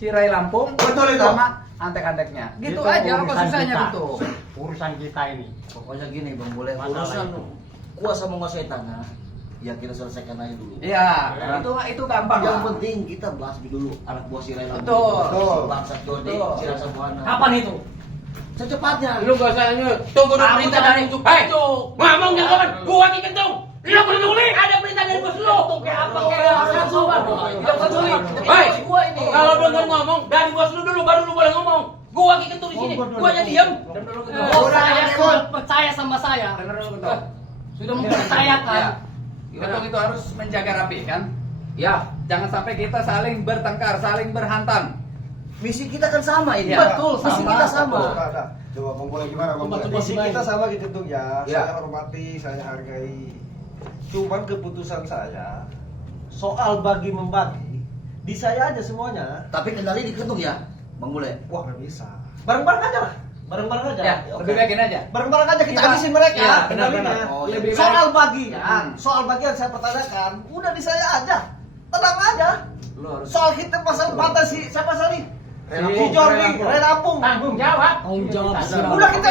si Ray Lampung Betul itu. sama antek-anteknya. Gitu Itu aja apa urusan susahnya kita. gitu. Urusan kita ini. Pokoknya gini Bang, boleh Masalah urusan itu. kuasa menguasai tanah. Ya kita selesaikan aja dulu. Iya, Ya. itu gampang. Yang lah. penting kita bahas dulu anak buah si Ray Lampung. Betul. Bangsat Jody, Betul. si Rasa Buana. Kapan itu? Secepatnya. Lu gak usah tunggu dulu Aku perintah tak dari untuk Hei, itu. ngomong jangan kapan, gua kentung. Lu kudu peduli, ada perintah dari bos lu. Kayak apa kayak orang sobat. Tidak peduli. Hei, Gua ini. kalau denger ngomong dari bos lu dulu baru lu boleh ngomong. Gua kentung di sini, gua aja diam. Saya sudah percaya sama saya. Dengar dulu Ketua. Sudah mempercayakan. Ya. Ketua itu harus menjaga rapi kan? Ya, Jangan sampai kita saling bertengkar, saling berhantam. Misi kita kan sama ini. Ya. Betul, Misi sama. kita sama. Ada. Coba Bang Boy gimana Bang Boy? Coba Visi Boy. kita sama gitu tuh ya. Ya. Saya hormati, saya hargai. Cuman keputusan saya soal bagi membagi di saya aja semuanya. Tapi kendali di ketung ya, Bang Bule. Wah nggak bisa. Bareng-bareng aja lah. Bareng-bareng aja. Ya, Oke. lebih baik ini aja. Bareng-bareng aja kita Kita- habisin mereka. Iya, kendalinya. benar-benar. Oh, iya. Lebih baik. Soal bagian, Hmm. soal bagian saya pertanyakan, udah di saya aja. Tenang aja. Lu harus Soal kita pasal pantas si siapa tadi? Ray Si Jordi, Lampung. Ray Lampung. Tanggung jawab. Tanggung jawab. Udah kita